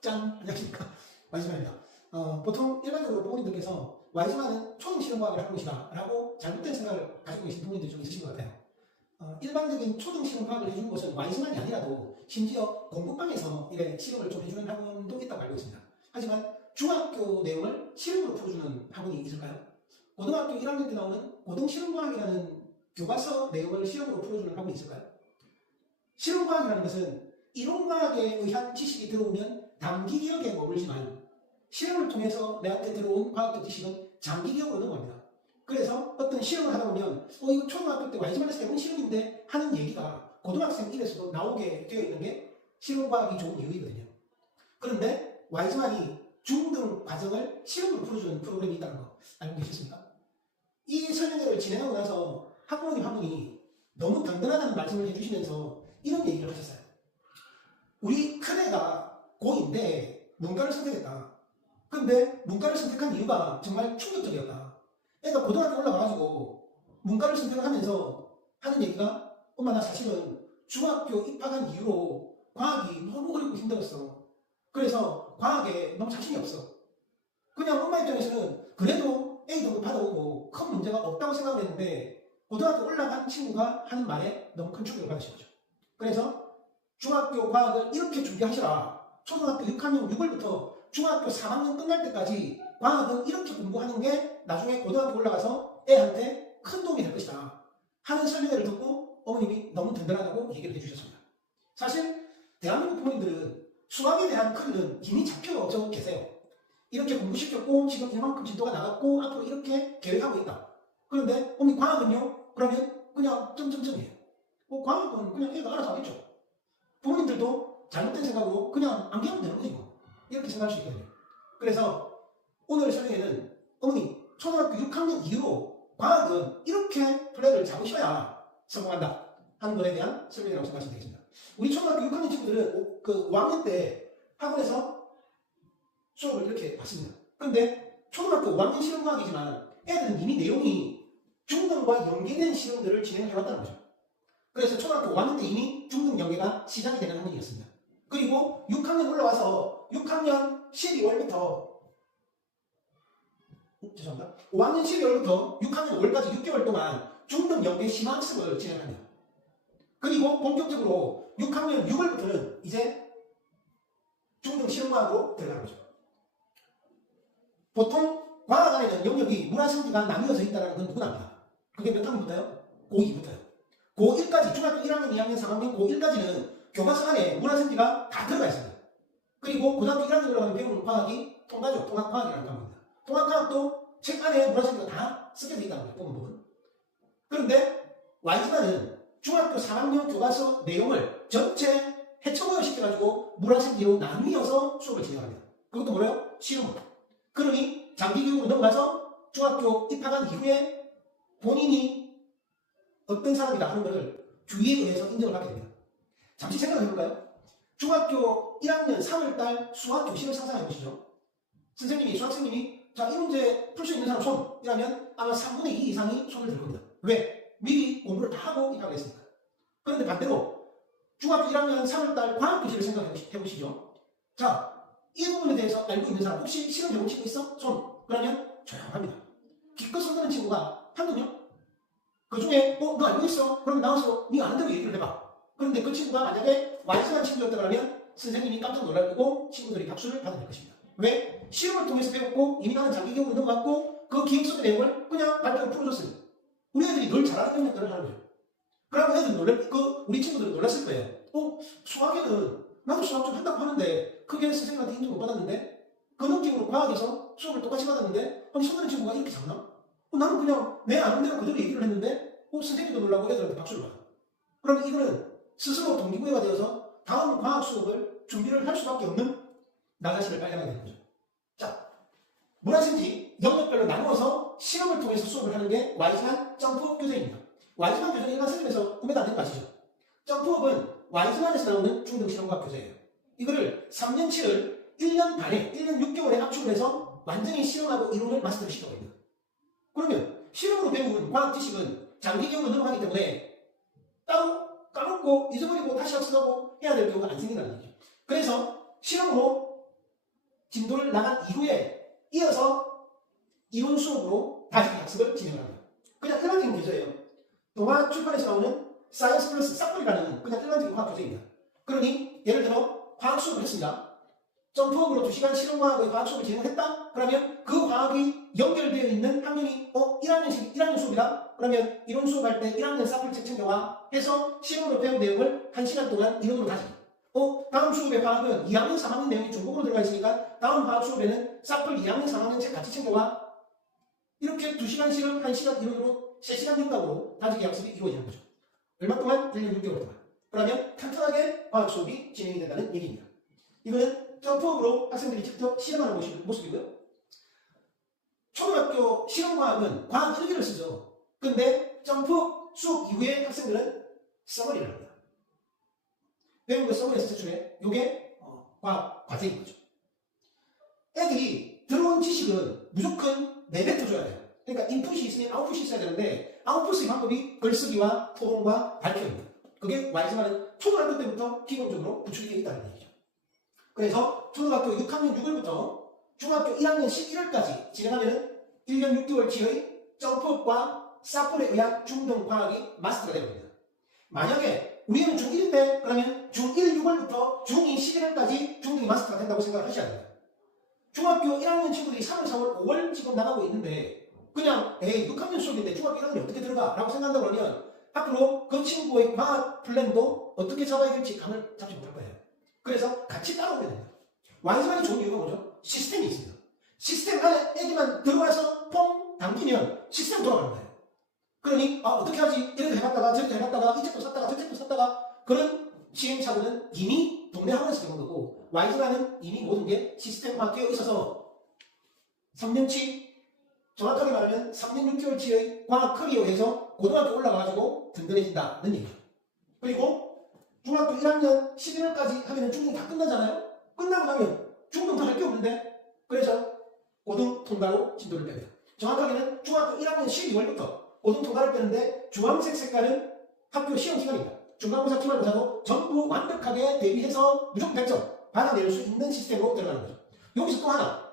짠! 안녕하십니까. 와이즈만입니다. 보통 일반적으로 부모님들께서 와이즈만은 초등실용과학을 하는 것이다 라고 잘못된 생각을 가지고 계신 부모님들 좀 있으신 것 같아요. 일반적인 초등실용과학을 해주는 곳은 와이즈만이 아니라도 심지어 공부방에서 이래 실험을 좀 해주는 학원도 있다고 알고 있습니다. 하지만 중학교 내용을 실험으로 풀어주는 학원이 있을까요? 고등학교 1학년 때 나오는 고등실용과학이라는 교과서 내용을 실험으로 풀어주는 학원이 있을까요? 실용과학이라는 것은 이론과학에 의한 지식이 들어오면 단기 기억에 머물지만 실험을 통해서 내한테 들어온 과학적 지식은 장기 기억으로 넘어갑니다. 그래서 어떤 실험을 하다 보면 이거 초등학교 때 와이즈만에서 해본 실험인데 하는 얘기가 고등학생 입에서도 나오게 되어 있는 게 실용과학이 좋은 이유이거든요. 그런데 와이즈만이 중등 과정을 실험으로 풀어주는 프로그램이 있다는 거 알고 계셨습니까? 이 설명회를 진행하고 나서 학부모님 한 분이 너무 든든하다는 말씀을 해주시면서 이런 얘기를 하셨어요. 우리 큰애가 고2인데 문과를 선택했다. 근데 문과를 선택한 이유가 정말 충격적이었다. 애가 고등학교 올라가가지고 문과를 선택을 하면서 하는 얘기가 엄마 나 사실은 중학교 입학한 이후로 과학이 너무 어렵고 힘들었어. 그래서 과학에 너무 자신이 없어. 그냥 엄마 입장에서는 그래도 A 등급 받아오고 큰 문제가 없다고 생각을 했는데 고등학교 올라간 친구가 하는 말에 너무 큰 충격을 받으신 거죠. 그래서 중학교 과학을 이렇게 준비하시라. 초등학교 6학년 6월부터 중학교 3학년 끝날 때까지 과학은 이렇게 공부하는 게 나중에 고등학교 올라가서 애한테 큰 도움이 될 것이다 하는 설명회를 듣고 어머님이 너무 든든하다고 얘기를 해주셨습니다. 사실 대한민국 부모님들은 수학에 대한 큰일은 이미 잡혀져 계세요. 이렇게 공부시켰고 지금 이만큼 진도가 나갔고 앞으로 이렇게 계획하고 있다. 그런데 어머니 과학은요? 그러면 그냥 점점점이에요. 과학은 그냥 애가 알아서 하겠죠. 부모님들도 잘못된 생각으로 그냥 안기하면 되는 거지 뭐. 이렇게 생각할 수 있거든요. 그래서 오늘 설명회는 어머니 초등학교 6학년 이후로 과학은 이렇게 플랜을 잡으셔야 성공한다 하는 것에 대한 설명이라고 생각하시면 되겠습니다. 우리 초등학교 6학년 친구들은 그 5학년 때 학원에서 수업을 이렇게 받습니다. 그런데 초등학교 5학년 실용과학이지만 애들은 이미 내용이 중등과 연계된 실험들을 진행해왔다는 거죠. 그래서 초등학교 5학년 때 이미 중등 연계가 시작이 되는 학년이었습니다. 그리고 6학년 올라와서 6학년 12월부터 죄송합니다. 5학년 12월부터 6학년 5월까지 6개월 동안 중등 연계 심화학습을 진행합니다. 그리고 본격적으로 6학년 6월부터는 이제 중등 실용과학으로 들어가는 거죠. 보통 과학 안에는 영역이 문화성지가 나뉘어져 있다는 건 누구나 압니다. 그게 몇 학년부터요? 고2부터요. 고1까지 중학교 1학년, 2학년, 3학년, 고1까지는 교과서 안에 문화성지가 다 들어가 있습니다. 그리고 고등학교 1학년 올라가면 배우는 과학이 통과죠. 통합과학이라는 과목입니다. 통합과학도 책 안에 문화성지가 다 섞여져 있다는 거예요. 뽑은 부분. 그런데 와이즈만은 중학교 3학년 교과서 내용을 전체 해처모여 시켜가지고 문화성지로 나뉘어서 수업을 진행합니다. 그것도 뭐래요? 실험으로. 그러니 장기교육으로 넘어가서 중학교 입학한 이후에 본인이 어떤 사람이다 하는 것을 주의에 의해서 인정을 받게 됩니다. 잠시 생각해 볼까요? 중학교 1학년 3월달 수학 교실을 상상해 보시죠. 선생님이, 수학생님이 자, 이 문제 풀 수 있는 사람 손! 이라면 아마 3분의 2 이상이 손을 들 겁니다. 왜? 미리 공부를 다 하고 입학을 했으니까. 그런데 반대로 중학교 1학년 3월달 과학 교실을 생각해 보시죠. 자, 이 부분에 대해서 알고 있는 사람 혹시 실험 해본 친구 있어? 손! 그러면 조용합니다. 기껏 손 드는 친구가 한두 명? 그 중에 너 알고 있어? 그럼 나와서 네가 아는 대로 얘기를 해봐. 그런데 그 친구가 만약에 와이즈만 친구였다 그러면 선생님이 깜짝 놀랄 거고 친구들이 박수를 받아낼 것입니다. 왜? 실험을 통해서 배웠고 이미 나는 장기 기억으로 넘어갔고 그 기억 속의 내용을 그냥 발표로 풀어줬어요. 우리 애들이 늘 잘하는 영역들을 하는 거예요. 그러면 애들 우리 친구들은 놀랐을 거예요. 수학에는 나도 수학 좀 한다고 하는데 그게 선생님한테 인정 못 받았는데 그 느낌으로 과학에서 수업을 똑같이 받았는데 아니 손드는 친구가 이렇게 작나? 나는 그냥 내 아는 대로 그대로 얘기를 했는데 선생님도 놀라고 애들한테 박수를 받아. 그러면 이거는 스스로 동기부여가 되어서 다음 과학 수업을 준비를 할 수밖에 없는 나 자신을 발견하게 되는 거죠. 자, 문화생지 영역별로 나누어서 실험을 통해서 수업을 하는 게 와이즈만 점프업 교재입니다. 와이즈만 교재는 일반 선생님에서 구매도 안 되는 거 아시죠? 점프업은 와이즈만에서 나오는 중등 실험과학 교재예요. 이거를 3년치를 1년 반에 1년 6개월에 압축을 해서 완전히 실험하고 이론을 마스터를 시켜버립니다. 그러면 실험으로 배운 과학 지식은 장기 기억으로 넘어가기 때문에 따로 까먹고 잊어버리고 다시 학습하고 해야 될 경우가 안 생긴다는 얘기죠. 그래서 실험으로 진도를 나간 이후에 이어서 이론 수업으로 다시 학습을 진행합니다. 그냥 일반적인 교재예요. 동아 출판에서 나오는 사이언스 플러스 싹플이라는 그냥 일반적인 과학 교재입니다. 그러니 예를 들어 과학 수업을 했습니다. 점프업으로 2시간 실용과학의 과학 수업을 진행했다? 그러면 그 과학이 연결되어 있는 학년이 1학년 수업이다? 그러면 이론 수업할 때 1학년 싹플 책 챙겨와 해서 실용으로 배운 내용을 1시간 동안 이론으로 다시 다음 수업의 과학은 2학년 3학년 내용이 중복으로 들어가 있으니까 다음 과학 수업에는 싹플 2학년 3학년 책 같이 챙겨와 이렇게 2시간 실험 1시간 이론으로 3시간 연강으로 다지기 학습이 이루어지는 거죠. 얼마 동안? 1년 6개월 동안. 그러면 탄탄하게 과학 수업이 진행이 된다는 얘기입니다. 이거는 점프업으로 학생들이 직접 실험하는 모습이고요. 초등학교 실험과학은 과학 일기를 쓰죠. 근데 점프업 수업 이후에 학생들은 써머리를 합니다. 배운 거 써머리에서 제출해. 이게 과학 과제인 거죠. 애들이 들어온 지식은 무조건 내뱉어줘야 돼요. 그러니까 인풋이 있으면 아웃풋이 있어야 되는데 아웃풋의 방법이 글쓰기와 토론과 발표입니다. 그게 와이즈만은 초등학교 때부터 기본적으로 구축되어 있다는 얘기죠. 그래서 초등학교 6학년 6월부터 중학교 1학년 11월까지 진행하면 1년 6개월치의 점프업과 사플에 의한 중등 과학이 마스터가 되는 겁니다. 만약에 우리는 중1인데 그러면 중1 6월부터 중2 11월까지 중등이 마스터가 된다고 생각하셔야 돼요. 중학교 1학년 친구들이 3월, 4월, 5월 지금 나가고 있는데 그냥 6학년 수업인데 중학교 1학년이 어떻게 들어가? 라고 생각한다고 하면 앞으로 그 친구의 과학 플랜도 어떻게 잡아야 될지 감을 잡지 못할 거예요. 그래서 같이 따라오게 됩니다. 와이즈만이 좋은 이유가 뭐죠? 시스템이 있습니다. 시스템 안에 애기만 들어와서 퐁 당기면 시스템 돌아가는 거예요. 그러니 어떻게 하지? 이렇게 해봤다가 저렇게 해봤다가 이 책도 샀다가 저 책도 샀다가 그런 시행착오는 이미 동네 학원에서 배운 거고 와이즈만은 이미 모든 게 시스템화되어 있어서 3년치 정확하게 말하면 3년 6개월치의 과학 커리어에서 고등학교 올라가가지고 든든해진다는 얘기죠. 그리고 중학교 1학년 11월까지 하면 중등이 다 끝나잖아요. 끝나고 나면 중등 더 할 게 없는데 그래서 고등 통과로 진도를 뺍니다. 정확하게는 중학교 1학년 12월부터 고등 통과를 빼는데 주황색 색깔은 학교 시험 기간입니다. 중간고사, 기말고사도 전부 완벽하게 대비해서 무조건 100점 받아낼 수 있는 시스템으로 들어가는 거죠. 여기서 또 하나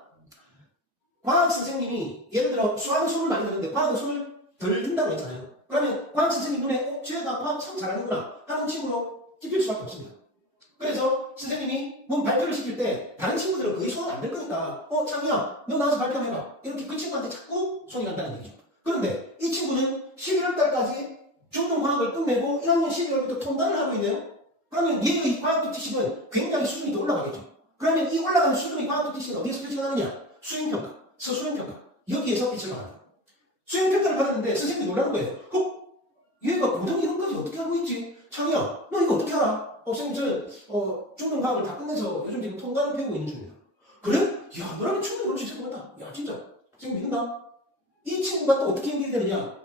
과학 선생님이 예를 들어 수학은 숨을 많이 넣는데 과학은 숨을 덜 든다고 했잖아요. 그러면 과학 선생님 눈에 쟤가 과학 참 잘하는구나 하는 친구로 찝힐 수밖에 없습니다. 그래서 선생님이 뭔 발표를 시킬 때 다른 친구들은 거의 손을 안 댈 거니까 창희야 너 나와서 발표 한번 해봐 이렇게 그 친구한테 자꾸 손이 간다는 얘기죠. 그런데 이 친구는 11월 달까지 중등 과학을 끝내고 1학년 12월부터 통과를 하고 있네요. 그러면 얘의 과학 득지식은 굉장히 수준이 더 올라가겠죠. 그러면 이 올라가는 수준의 과학 득지식은 어디에서 표시하느냐? 수행평가, 서수행평가 여기에서 빛을 발합니다. 수행평가를 받았는데 선생님이 놀라는 거예요. 얘가 고등 이론까지 어떻게 알고 있지? 창희야 너 이거 어떻게 알아? 선생님 저는 중등 과학을 다 끝내서 요즘 지금 통과를 배우고 있는 중입니다. 그래? 야 너라면 충분히 그럴 수 있을 것 같다. 야 진짜 선생님 믿는다? 이 친구가 또 어떻게 연결되느냐?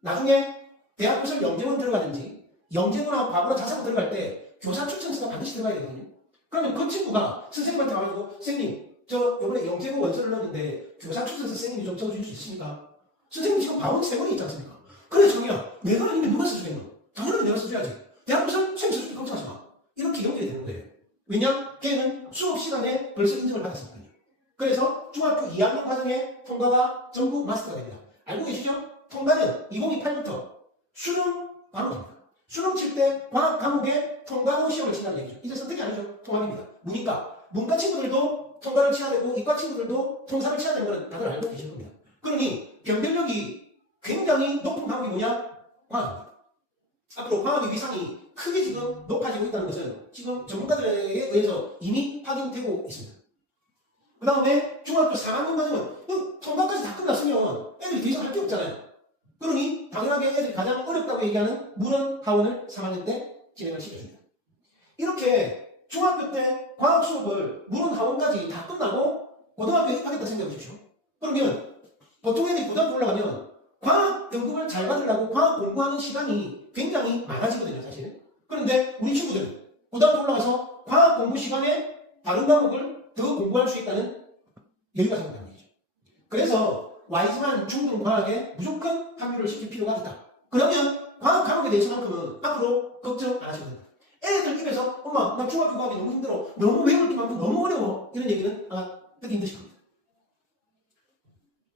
나중에 대학 부설 영재원 들어가든지 영재원하고 과거로 자사고 들어갈 때 교사 추천서가 반드시 들어가야 되거든요. 그러면 그 친구가 선생님한테 와가지고 선생님 저 이번에 영재원 원서를 넣었는데 교사 추천서 선생님이 좀 적어줄 수 있습니까? 선생님 지금 과원 세번이 있지 않습니까? 그래 정이야 내가 아니면 누가 써주겠노? 당연히 내가 써줘야지. 대학 부설 선생님 써줄게 걱정하지 마. 이렇게 연결이 되는 거예요. 왜냐? 걔는 수업 시간에 벌써 인정을 받았으니까요. 그래서 중학교 2학년 과정에 통과가 전부 마스터가 됩니다. 알고 계시죠? 통과는 2028부터 수능 과목입니다. 수능 칠 때 과학 과목에 통과로 시험을 친다는 얘기죠. 이제 선택이 아니죠. 통합입니다. 문과 친구들도 통과를 치야 되고 이과 친구들도 통사를 치야 되는 건 다들 알고 계실 겁니다. 그러니 변별력이 굉장히 높은 과목이 뭐냐? 과학입니다. 앞으로 과학의 위상이 크게 지금 높아지고 있다는 것은 지금 전문가들에 의해서 이미 확인되고 있습니다. 그 다음에 중학교 4학년 과정은 통과까지 다 끝났으면 애들이 더 이상 할 게 없잖아요. 그러니 당연하게 애들이 가장 어렵다고 얘기하는 문헌 하원을 3학년 때 진행을 시켜줍니다. 이렇게 중학교 때 과학 수업을 문헌 하원까지 다 끝나고 고등학교에 입학했다 생각해 보십시오. 그러면 보통 애들이 고등학교 올라가면 과학 등급을 잘 받으려고 과학 공부하는 시간이 굉장히 많아지거든요, 사실. 그런데 우리 친구들은 고등학교 올라가서 과학 공부 시간에 다른 과목을 더 공부할 수 있다는 여유가 생긴다는 얘기죠. 그래서 와이즈만 중등 과학에 무조건 합류를 시킬 필요가 있다. 그러면 과학 과목에 대해서만큼은 앞으로 걱정 안 하셔도 됩니다. 애들 입에서 엄마 나 중학교 과학이 너무 힘들어 너무 외울 게 많고 너무 어려워 이런 얘기는 아마 듣기 힘드실 겁니다.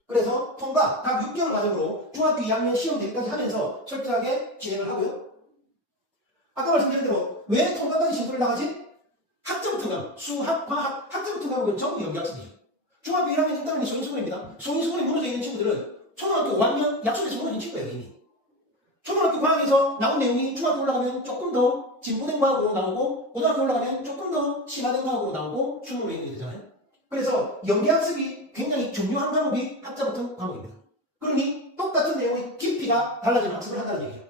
그래서 통과 각 6개월 과정으로 중학교 2학년 시험 대비까지 하면서 철저하게 진행을 하고요. 아까 말씀드린 대로 왜 통과까지 시험을 나가지? 학점 통과, 수학, 과학, 학점 통과는 전부 연계학습이죠. 중학교 1학년 인터넷이 소인수분입니다. 소인수분이 무너져 있는 친구들은 초등학교 5학년 약속에서 무너진 친구예요, 이미. 초등학교 과학에서 나온 내용이 중학교 올라가면 조금 더 진보된 과학으로 나오고 고등학교 올라가면 조금 더 심화된 과학으로 나오고 흉으로 연결이 되잖아요. 그래서 연계학습이 굉장히 중요한 과목이 학자부터 과목입니다. 그러니 똑같은 내용의 깊이가 달라지는 학습을 한다는 얘기죠.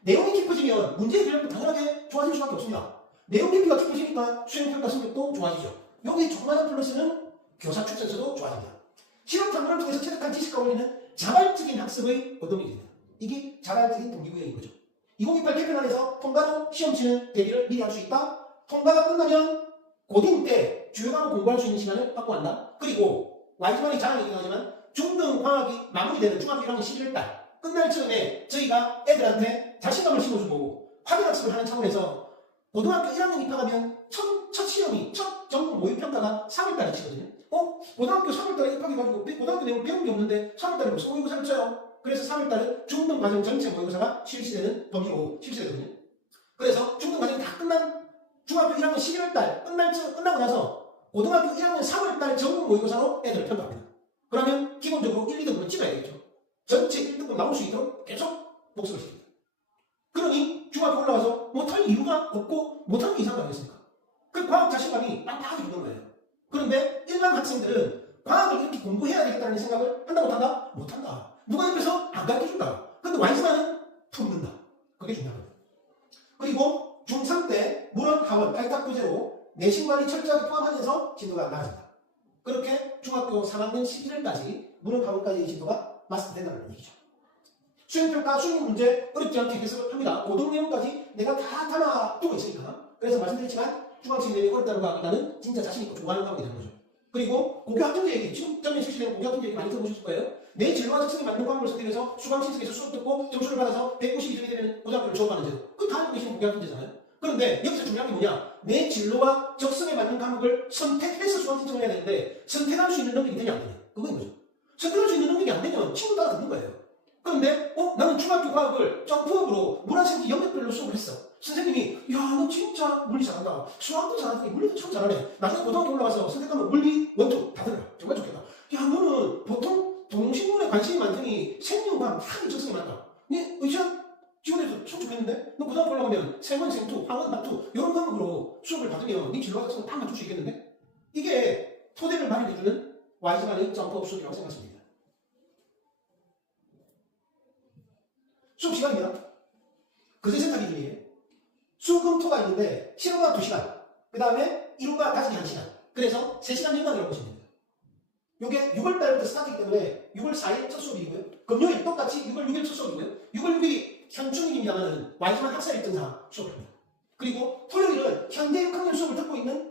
내용이 깊어지면 문제 해결력도 당연하게 좋아질 수밖에 없습니다. 내용 깊이가 깊어지니까 수행평가 성적도 좋아지죠. 여기 조그마한 플러스는 교사 출전서도 좋아집니다. 실험 탐구를 통해서 체득한 지식과 원리는 자발적인 학습의 어둠이 됩니다. 이게 자발적인 동기부여인 거죠. 2028 개편안에서 통과로 시험 치는 대비를 미리 할 수 있다. 통과가 끝나면 고딩 때 주요 과목 공부할 수 있는 시간을 확보한다. 그리고 Y지만이 자랑이긴 하지만 중등 과학이 마무리되는 중학교 1학년 11월달 끝날 즈음에 저희가 애들한테 자신감을 심어주고 확인학습을 하는 차원에서 고등학교 1학년 입학하면 첫 시험이, 첫 전국 모의평가가 3월달에 치거든요. 고등학교 3월달에 입학해가지고 고등학교 내용 배운 게 없는데 3월달에 무슨 모의고사를 쳐요? 그래서 3월달에 중등 과정 전체 모의고사가 실시되는 범위로 실시되거든요. 그래서 중등 과정이 다 끝난 중학교 1학년 11월달 끝나고 나서 고등학교 1학년 3월달 전국 모의고사로 애들을 평가합니다. 그러면 기본적으로 1, 2등급을 찍어야겠죠. 전체 1등급 나올 수 있도록 계속 복습을 시킵니다. 그러니 중학교 올라가서 못할 이유가 없고 못하는 게 이상한 거 아니겠습니까? 그 과학 자신감이 빵빵하게 붙는 거예요. 그런데 일반 학생들은 과학을 이렇게 공부해야 되겠다는 생각을 한다 못한다? 못한다. 누가 옆에서 안 가르쳐준다. 근데 Y지만은 품는다. 그게 중요한 거예요. 그리고 중3 때 문헌, 하원, 발탁 교재로 내신관리 철저하게 포함하면서 진도가 나아진다. 그렇게 중학교 3학년 11월까지 문헌, 하원까지의 진도가 마스터된다는 얘기죠. 수행평가, 수행 문제 어렵지 않게 해석을 합니다. 고등 내용까지 내가 다 담아두고 있으니까. 그래서 말씀드렸지만 중학생 내용이 어렵다는 거 나는 진짜 자신있고 좋아하는 과목이 되는 거죠. 그리고 고교 학점제 얘기, 지금 전면 실시되는 고교 학점제 얘기 많이 들어보셨을 거예요. 내 진로와 특성에 맞는 과목을 선택해서 수강 신청해서 수업 듣고 점수를 받아서 192점이 되면 고등학교를 졸업하는 제도. 그거 다 알고 계시는 고교 학점제잖아요. 그런데 여기서 중요한 게 뭐냐? 내 진로와 적성에 맞는 과목을 선택해서 수강 신청을 해야 되는데 선택할 수 있는 능력이 되냐 안 되냐? 그거인 거죠. 선택할 수 있는 능력이 안 되면 친구 따라 듣는 거예요. 그런데 나는 중학교 과학을 점프업으로 문화생기 영역별로 수업을 했어. 선생님이 야 너 진짜 물리 잘한다. 수학도 잘하더니 물리도 참 잘하네. 나중에 고등학교 올라가서 선택하면 물리 원투 다 들어라. 정말 좋겠다. 야 너는 보통 동식물에 관심이 많더니 생명과학 다 적성이 많다. 네 의사 지원해서 수업 좋겠는데? 너 고등학교 올라가면 생원, 생투, 화원, 나투 이런 과목으로 수업을 받으면 네 진로와 적성을 다 맞출 수 있겠는데? 이게 토대를 마련해주는 Y지만의 점프업 수업이라고 생각합니다. 수업 시간입니다. 그제센터 기준이에요. 수금토가 있는데 실험과 2시간, 그 다음에 이론과 다지기 1시간. 그래서 3시간 연강이라고 보시면 됩니다. 이게 6월달부터 스타트이기 때문에 6월 4일 첫 수업이고요. 금요일 똑같이 6월 6일 첫 수업이고요. 6월 6일이 현충일입니다만 Y지만 학사일등사 수업을 합니다. 그리고 토요일은 현대 6학년 수업을 듣고 있는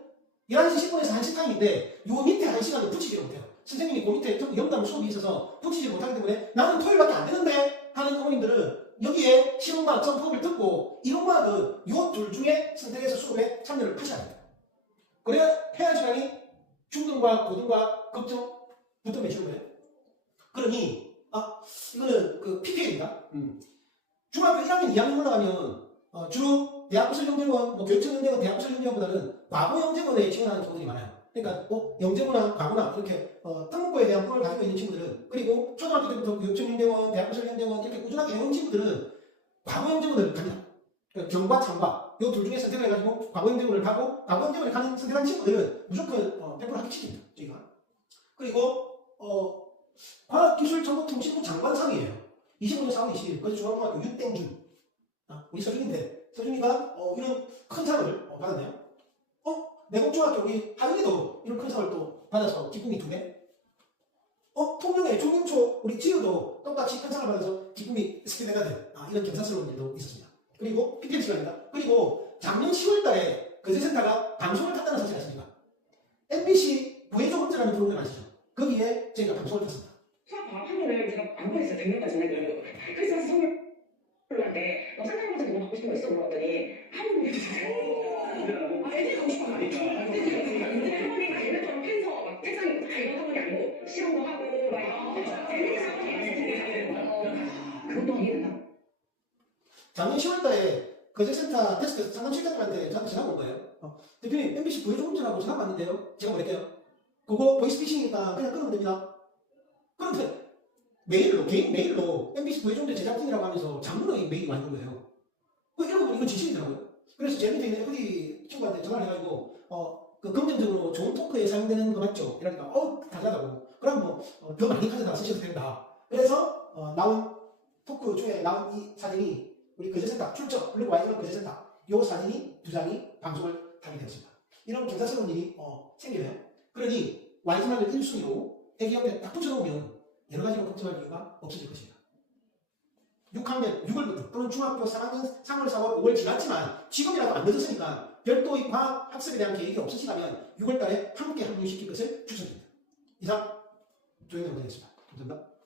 11시 10분에서 1시 타임인데 요 밑에 1시간은 붙이지 못해요. 선생님이 그 밑에 영감 수업이 있어서 붙이지 못하기 때문에 나는 토요일밖에 안 되는데 하는 어머님들은 여기에 실험과학 점프업을 듣고 이론과학은 요 둘 중에 선택해서 수업에 참여를 하셔야 합니다. 그래야 해야지만이 중등과학, 고등과학 급정 붙어 매치는 거예요. 그러니 이거는 그 PPL입니다. 중학교 1학년, 2학년 올라가면 주로 대학부설 영재원, 교육청 영재원, 대학부설 영재원보다는 과거 영재원에 지원하는 경우들이 많아요. 그러니까 영재고나 과거나 이렇게 특목고에 대한 꿈을 가지고 있는 친구들은, 그리고 초등학교 때부터 교육청 영재원, 대학부설 영재원 이렇게 꾸준하게 해온 친구들은 과거 영재원을 갑니다. 그러니까 정과 창과 이 둘 중에 선택을 해가지고 과거 영재원을 가고, 과거 영재원을 가는 선택한 친구들은 무조건 100% 합격시킵니다. 저희가. 그리고 과학기술정보통신부 장관상이에요. 25년 4월 20일 거제 중앙고등학교 윤땡준, 우리 서준인데 서준이가 이런 큰 상을 받았네요. 내곡중학교 우리 하윤이도 이런 큰 상을 또 받아서 기쁨이 2배. 통영의 조민초 우리 지우도 똑같이 큰 상을 받아서 기쁨이 3배가 된 이런 경사스러운 일도 있었습니다. 그리고 PPL 시간입니다. 그리고 작년 10월달에 거제센터가 방송을 탔다는 사실 아십니까? MBC 부해조 혼자라는 프로그램 아시죠? 거기에 저희가 방송을 탔습니다. 수학 과학 학년을 제가 안 보냈어요. 100년까지는. 크리스마스 선물한테 너 산타클로스 뭐 받고 싶은 거 있어? 물어봤더니 한번 보내주세요. 애들 가고 싶어 하니까. 할머니가 1년처럼 펜서 막 책상에 작년 10월달에 거제센터 데스크 상담실장님한테 저한테 전화가 온 거예요. 대표님 MBC 부회 종료라고 전화가 왔는데요. 제가 뭐랬게요? 그거 보이스피싱이니까 그냥 끊으면 됩니다. 그런데 메일로 개인 메일로 MBC 부회 종료 제작진이라고 하면서 장문의 메일이 와 있는 거예요. 이런 거 보면 이건 진실이더라고요. 그래서 제 밑에 있는 FD 친구한테 전화를 해가지고 그 긍정적으로 좋은 토크에 사용되는 거 맞죠? 이러니까 달라다고. 그럼 더 많이 가져다 쓰셔도 된다. 그래서 나온 토크 중에 나온 이 사진이 우리 거제센터 출처 그리고 와이즈만 거제센터 요 사진이 2장이 방송을 타게 되었습니다. 이런 경사스러운 일이 생기네요. 그러니 와이즈만을 1순위로 애기한테 딱 붙여놓으면 여러 가지로 걱정할 이유가 없어질 것입니다. 6학년 6월부터 또는 중학교 3학년 3월, 4월, 5월 지났지만 지금이라도 안 늦었으니까 별도의 과학 학습에 대한 계획이 없으시다면 6월달에 함께 합류시킬 것을 추천드립니다. 이상 조영남 원장이었습니다. 감사합니다.